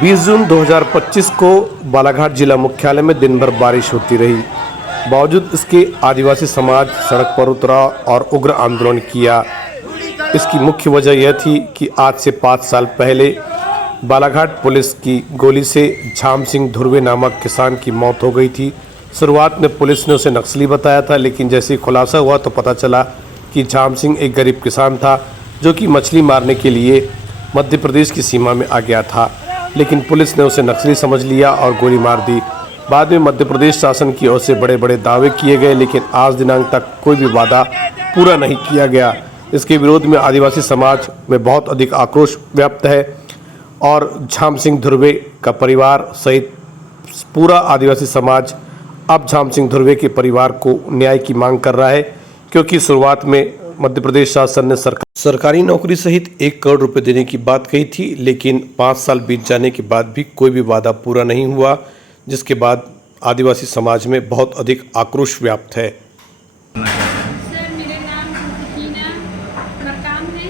20 जून 2025 को बालाघाट जिला मुख्यालय में दिन भर बारिश होती रही। बावजूद इसके आदिवासी समाज सड़क पर उतरा और उग्र आंदोलन किया। इसकी मुख्य वजह यह थी कि आज से 5 साल पहले बालाघाट पुलिस की गोली से झाम सिंह धुर्वे नामक किसान की मौत हो गई थी। शुरुआत में पुलिस ने उसे नक्सली बताया था, लेकिन जैसे ही खुलासा हुआ तो पता चला कि झाम सिंह एक गरीब किसान था जो कि मछली मारने के लिए मध्य प्रदेश की सीमा में आ गया था, लेकिन पुलिस ने उसे नक्सली समझ लिया और गोली मार दी। बाद में मध्य प्रदेश शासन की ओर से बड़े बड़े दावे किए गए, लेकिन आज दिनांक तक कोई भी वादा पूरा नहीं किया गया। इसके विरोध में आदिवासी समाज में बहुत अधिक आक्रोश व्याप्त है और झाम सिंह धुर्वे का परिवार सहित पूरा आदिवासी समाज अब झाम सिंह धुर्वे के परिवार को न्याय की मांग कर रहा है, क्योंकि शुरुआत में मध्य प्रदेश शासन ने सरकारी नौकरी सहित 1 करोड़ रुपए देने की बात कही थी, लेकिन 5 साल बीत जाने के बाद भी कोई भी वादा पूरा नहीं हुआ, जिसके बाद आदिवासी समाज में बहुत अधिक आक्रोश व्याप्त है। सर, मेरा नाम हीना मरकाम है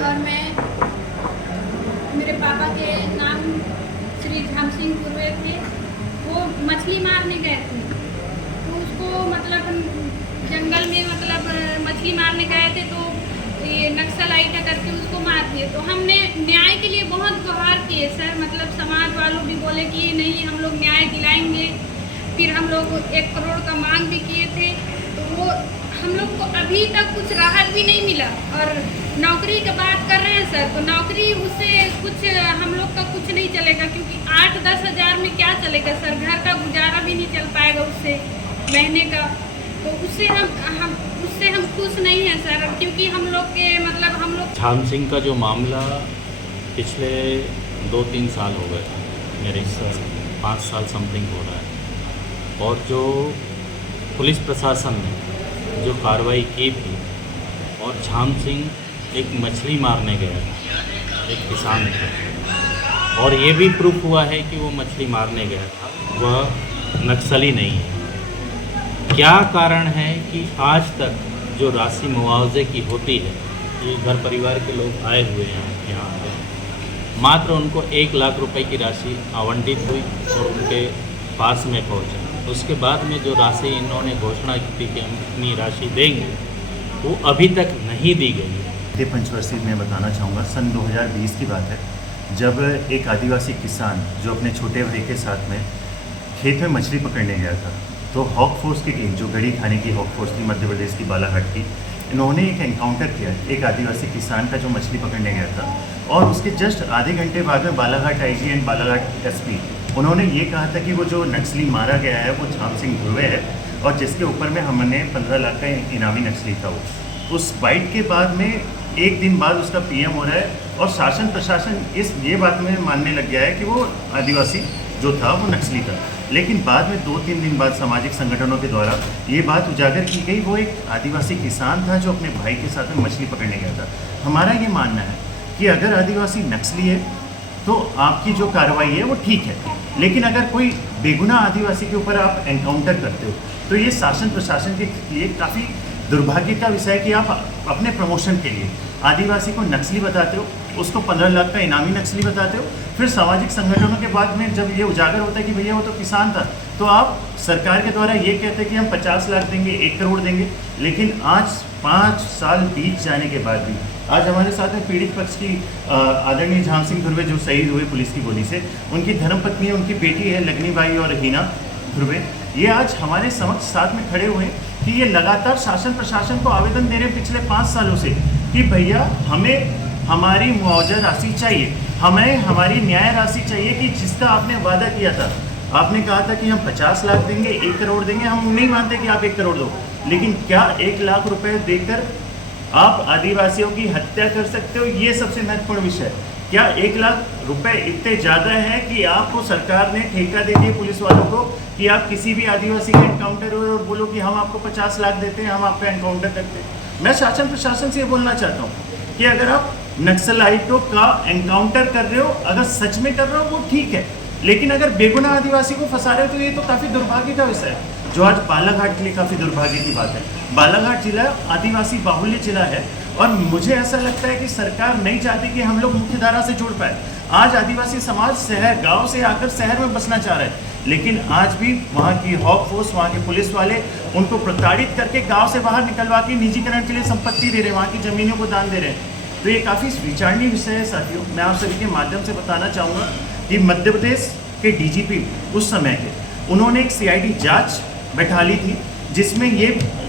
और मेरे पापा के नाम श्री झाम सिंह धुर्वे थे। वो मछली मारने गए थे, तो उसको जंगल में मछली मारने गए थे, तो ये नक्सलाइट करके उसको मार दिए। तो हमने न्याय के लिए बहुत गुहार किए सर, समाज वालों भी बोले कि नहीं हम लोग न्याय दिलाएंगे। फिर हम लोग 1 करोड़ का मांग भी किए थे, तो वो हम लोग को अभी तक कुछ राहत भी नहीं मिला। और नौकरी की बात कर रहे हैं सर, तो नौकरी उससे कुछ हम लोग का कुछ नहीं चलेगा, क्योंकि 8-10 हज़ार में क्या चलेगा सर, घर का गुजारा भी नहीं चल पाएगा उससे महीने का। तो उससे हम खुश नहीं हैं सर, क्योंकि हम लोग के हम लोग झाम सिंह का जो मामला पिछले 2-3 साल हो गए, मेरे हिसाब से 5 साल समथिंग हो रहा है। और जो पुलिस प्रशासन ने जो कार्रवाई की थी, और झाम सिंह एक मछली मारने गया, एक किसान था, और ये भी प्रूफ हुआ है कि वो मछली मारने गया था, वह नक्सली नहीं है। क्या कारण है कि आज तक जो राशि मुआवजे की होती है, ये घर परिवार के लोग आए हुए हैं यहाँ पे, मात्र उनको 1 लाख रुपए की राशि आवंटित हुई और उनके पास में पहुँचा। उसके बाद में जो राशि इन्होंने घोषणा की थी कि हम इतनी राशि देंगे, वो अभी तक नहीं दी गई। पंचवर्षीय मैं बताना चाहूँगा, सन 2020 की बात है, जब एक आदिवासी किसान जो अपने छोटे भाई के साथ में खेत में मछली पकड़ने गया था, तो हॉक फोर्स की टीम, जो गढ़ी थाने की हॉक फोर्स थी मध्य प्रदेश की बालाघाट की, इन्होंने एक एनकाउंटर किया एक आदिवासी किसान का जो मछली पकड़ने गया था। और उसके जस्ट आधे घंटे बाद में Balaghat IG and Balaghat SP उन्होंने ये कहा था कि वो जो नक्सली मारा गया है वो झाम सिंह धुर्वे है, और जिसके ऊपर में हमने 15 लाख का इनामी नक्सली था वो। उस बाइट के बाद में 1 दिन बाद उसका पीएम हो रहा है, और शासन प्रशासन ये बात में मानने लग गया है कि वो आदिवासी जो था वो नक्सली था। लेकिन बाद में 2-3 दिन बाद सामाजिक संगठनों के द्वारा ये बात उजागर की गई, वो एक आदिवासी किसान था जो अपने भाई के साथ में मछली पकड़ने गया था। हमारा ये मानना है कि अगर आदिवासी नक्सली है तो आपकी जो कार्रवाई है वो ठीक है, लेकिन अगर कोई बेगुनाह आदिवासी के ऊपर आप एनकाउंटर करते हो तो ये शासन प्रशासन के लिए काफ़ी दुर्भाग्य का विषय है कि आप अपने प्रमोशन के लिए आदिवासी को नक्सली बताते हो, उसको 15 लाख का इनामी नक्सली बताते हो। फिर सामाजिक संगठनों के बाद में जब ये उजागर होता है कि भैया वो तो किसान था, तो आप सरकार के द्वारा ये कहते हैं कि हम 50 लाख देंगे, 1 करोड़ देंगे। लेकिन आज 5 साल बीत जाने के बाद भी आज हमारे साथ में पीड़ित पक्ष की आदरणीय झाम सिंह धुर्वे जो शहीद हुए पुलिस की गोली से, उनकी धर्मपत्नी है, उनकी बेटी है लगनीबाई और हीना धुर्वे, ये आज हमारे समक्ष साथ में खड़े हुए हैं कि ये लगातार शासन प्रशासन को आवेदन दे रहे हैं पिछले 5 सालों से कि भैया हमें हमारी मुआवजा राशि चाहिए, हमें हमारी न्याय राशि चाहिए, कि जिसका आपने वादा किया था। आपने कहा था कि हम 50 लाख देंगे, 1 करोड़ देंगे। हम नहीं मानते कि आप 1 करोड़ दो, लेकिन क्या 1 लाख रुपए देकर आप आदिवासियों की हत्या कर सकते हो? ये सबसे महत्वपूर्ण विषय है। क्या 1 लाख रुपए इतने ज़्यादा है कि आपको सरकार ने ठेका दे दिया पुलिस वालों को कि आप किसी भी आदिवासी का एनकाउंटर हो और बोलो कि हम आपको 50 लाख देते हैं, हम आप पे एनकाउंटर करते हैं? मैं शासन प्रशासन से ये बोलना चाहता हूँ कि अगर आप नक्सलाइटों का एनकाउंटर कर रहे हो, अगर सच में कर रहे हो वो ठीक है, लेकिन अगर बेगुनाह आदिवासी को फंसा रहे हो तो ये तो काफ़ी दुर्भाग्य का विषय है, जो आज बालाघाट के लिए काफ़ी दुर्भाग्य की बात है। बालाघाट जिला आदिवासी बाहुल्य जिला है और मुझे ऐसा लगता है कि सरकार नहीं चाहती कि हम लोग मुख्य धारा से जुड़ पाए। आज आदिवासी समाज शहर गांव से आकर शहर में बसना चाह रहे हैं, लेकिन आज भी वहाँ की हॉक फोर्स, वहाँ के पुलिस वाले उनको प्रताड़ित करके गांव से बाहर निकलवा के निजीकरण के लिए संपत्ति दे रहे हैं, वहाँ की ज़मीनों को दान दे रहे हैं। तो ये काफ़ी विचारणीय विषय है साथियों। मैं आप सभी के माध्यम से बताना चाहूँगा कि मध्य प्रदेश के डीजीपी उस समय के, उन्होंने एक सीआईडी जांच बैठा ली थी, जिसमें ये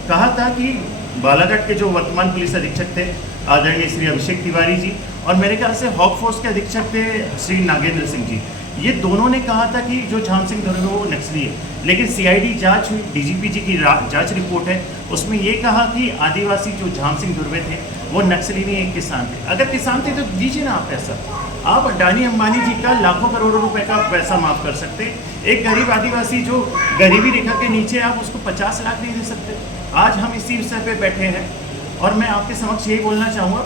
कहा था कि बालाघाट के जो वर्तमान पुलिस अधीक्षक थे आदरणीय श्री अभिषेक तिवारी जी, और मेरे ख्याल से हॉक फोर्स के अधीक्षक थे श्री नागेंद्र सिंह जी, ये दोनों ने कहा था कि जो झाम सिंह धुर्वे वो नक्सली है। लेकिन सीआईडी जांच हुई, डीजीपी जी की जांच रिपोर्ट है, उसमें ये कहा कि आदिवासी जो झाम सिंह धुर्वे थे वो नक्सली नहीं, एक किसान थे। अगर किसान थे तो दीजिए ना आप पैसा। आप अडानी अंबानी जी का लाखों करोड़ों रुपए का पैसा माफ कर सकते हैं। एक गरीब आदिवासी जो गरीबी रेखा के नीचे, आप उसको 50 लाख नहीं दे सकते। आज हम इसी विषय पे बैठे हैं और मैं आपके समक्ष यही बोलना चाहूँगा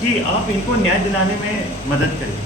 कि आप इनको न्याय दिलाने में मदद करें।